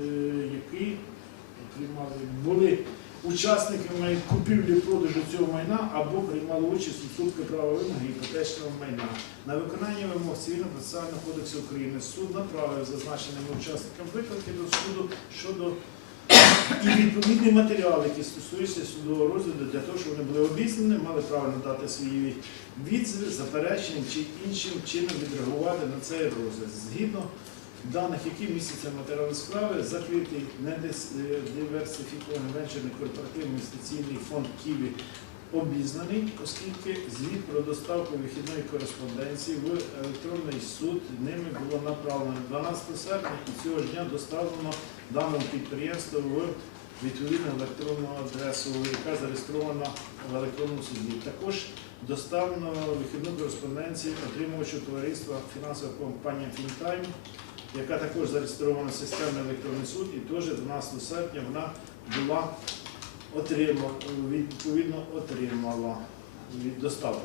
е, які були учасниками купівлі-продажу цього майна або приймали участь у уступки права вимоги іпотечного майна. На виконання вимог Цивільно-процесуального кодексу України суд направив зазначеним учасникам виклики до суду щодо і відповідні матеріали, які стосуються судового розгляду, для того, щоб вони були обізнані, мали право надати свої відзиви, заперечення чи іншим чином відреагувати на цей розгляд. Згідно даних, які містяться в матеріалі справи, закритий недиверсифікований венчурний корпоративний інвестиційний фонд Києві обізнаний, оскільки звіт про доставку вихідної кореспонденції в електронний суд ними було направлено 12 серпня і цього ж дня доставлено даному підприємству в відповідну електронну адресу, яка зареєстрована в електронному суді. Також доставлено вихідну кореспонденцію отримувачу товариства фінансова компанія Фінтайм, яка також зареєстрована в електронний суд, і теж 12 серпня вона була отримала, відповідно отримала від.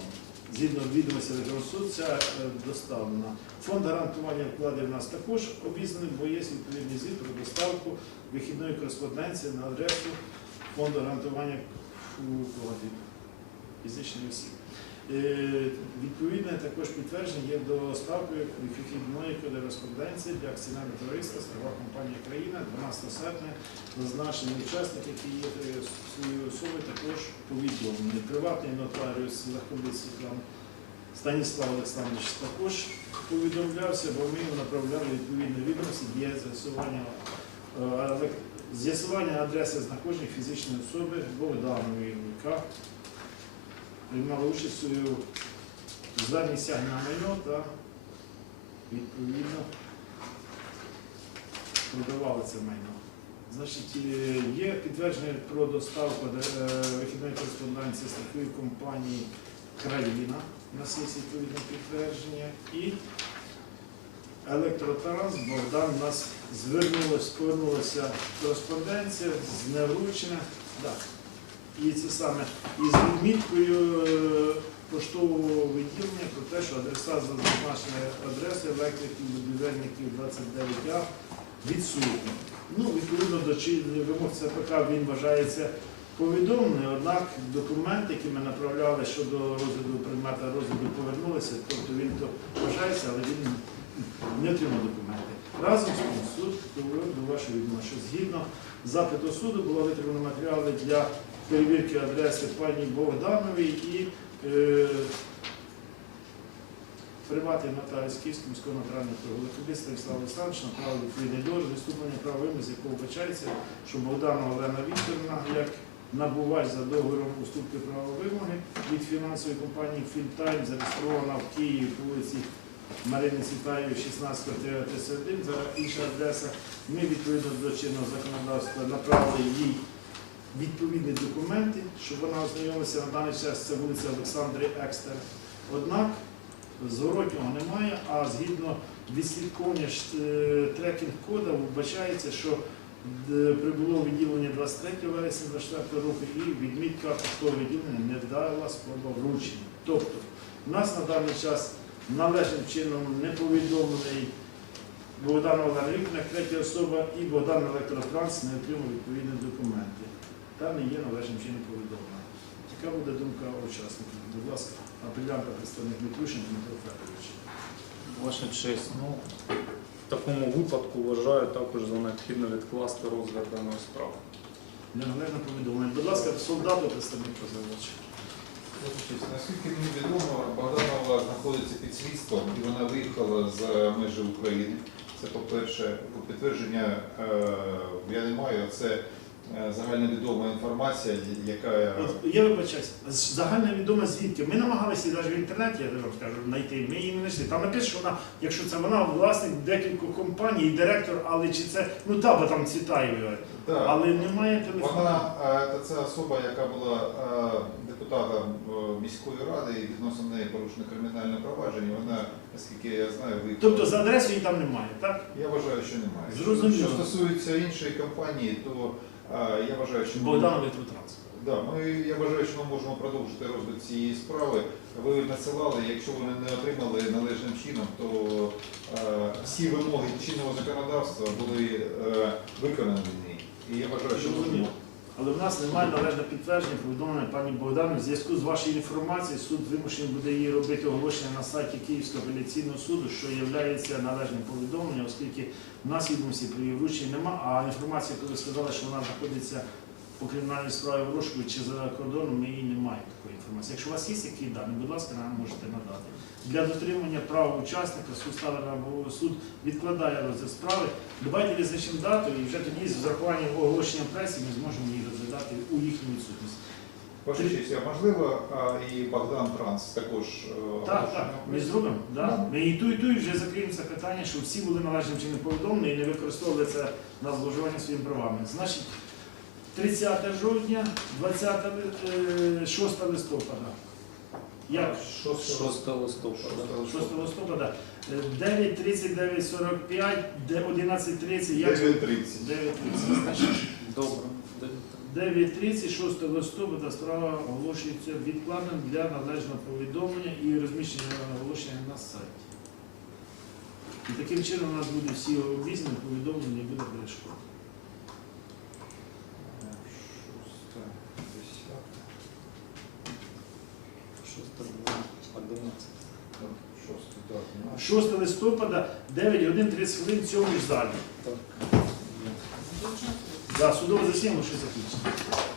Згідно відомості електронного суду, ця е, доставлена. Фонд гарантування вкладів нас також обізнаний, бо є відповідний звіт про доставку вихідної кореспонденції на адресу фонду гарантування вкладів фізичних осіб. Е, Відповідне також підтвердження є доставкою вихідної кореспонденції для акціонерного товариства Страхова компанія Країна 12 серпня. Зазначені учасники, які є е, своєю особою, також повідомлені. Приватний нотаріус Світлан Станіслав Олександрович також повідомлявся, бо ми направляли відповідні відомості для з'ясування е, з'ясування адреси знаходження фізичної особи Богданової, яка приймала участь у зданні сягнення на майно та відповідно продавали це майно. Значить, є підтвердження про доставку е, вихідної кореспонденції страхової компанії Країна. У нас є відповідне підтвердження. І Електротранс Богдан у нас звернулась, повернулася кореспонденція з невручення. Да. І це саме із відміткою е, поштового відділення про те, що адреса зазначеної адреси електриків, будівельників 29А відсутні. Ну, відповідно до чинних вимог ЦПК він вважається повідомлений, однак документи, які ми направляли щодо розгляду предмета розгляду, повернулися, тобто він то вважається, але він не отримав документи. Разом з тим суд довів до вашого відома, що згідно запиту суду було витримано матеріали для перевірки адреси пані Богдановій і приватний нотаріус Київського міського нотаріального суду Станіслав Олександрович направив відповідний договір, виступлення права вимог, з якого вбачається, що Богданова Олена Вікторівна, як набувач за договором уступки права вимоги від фінансової компанії Фінтайм, зареєстрована в Києві по вулиці Марини Світаєвої, 16 31 зараз інша адреса. Ми відповідно до чинного законодавства направили їй відповідні документи, щоб вона ознайомилася на даний час. Це вулиця Олександри Екстер. Однак зворотнього немає, а згідно відслідковування е, трекінг-кода вбачається, що е, прибуло відділення 23 вересня 24 року і відмітка поштового відділення не дала спроба вручення. Тобто, у нас на даний час належним чином не повідомлений Богдан Вікторівна, як третя особа, і Богдан Електротранс не отримав відповідні документи. Та не є належним чином повідомлена. Яка буде думка учасників? Будь ласка, апелянта представник Мітрушин Дмитро Федорович. Ваша честь, ну в такому випадку вважаю також за необхідно відкласти розгляд даної справи. Неналежне повідомлення. Будь ласка, солдату представник позивача. Наскільки мені відомо, Богданова знаходиться під слідством і вона виїхала з межі України. Це по-перше, підтвердження е, я не маю, це е, загальновідома інформація, яка я вибачаюсь, загальновідома загально звідки. Ми намагалися навіть в інтернеті, я вам скажу, знайти. Ми її не знайшли. Там написано, що вона, якщо це вона власник декількох компаній, і директор, але чи це, ну та, бо там Цвітаєва, Да. але немає телефону. Вона е, це особа, яка була е, депутатом е, міської ради і відносно неї порушено кримінальне провадження. Вона, наскільки я знаю, виїхала. Тобто за адресою її там немає, так? Я вважаю, що немає. Зрозуміло. Що стосується іншої компанії, то е, я вважаю, що ми- Богдан Литвотранс. Да, ми, я вважаю, що ми можемо продовжити розгляд цієї справи. Ви надсилали, якщо вони не отримали належним чином, то е, всі вимоги чинного законодавства були е, виконаний. І я вважаю, що Зрозуміло. Але в нас немає належного підтвердження повідомлення пані Богдану. В зв'язку з вашою інформацією суд вимушений буде її робити оголошення на сайті Київського апеляційного суду, що є належним повідомленням, оскільки в нас відомості про її вручення немає, а інформація, коли сказали, що вона знаходиться по кримінальній справі в розшуку чи за кордоном, ми її не маємо такої інформації. Якщо у вас є які дані, будь ласка, нам можете надати. Для дотримання прав учасника суд ставить на суд відкладає розгляд справи. Давайте визначимо дату і вже тоді з врахуванням оголошення пресі ми зможемо її розглядати у їхню відсутність. Ваша честь, а можливо, і Богдан Транс також е, Так, так, ми зробимо. Да. Ми і ту, і ту і вже закриємо це питання, щоб всі були належним чином повідомлені і не використовували це на зловживання своїми правами. Значить, 30 жовтня, 20 е, 6 листопада. Як? 6 листопада. 6 листопада. Е, 9.30, 9.45, де 11.30, як? 9.30. 9.30. Значить, Добре. 9.30, 6 листопада справа оголошується відкладним для належного повідомлення і розміщення оголошення на сайті. І таким чином у нас будуть всі обізнані, повідомлення не буде перешкод. 6 листопада, 9 годин 30 хвилин в цьому ж залі. Так. За судове засідання що закінчено.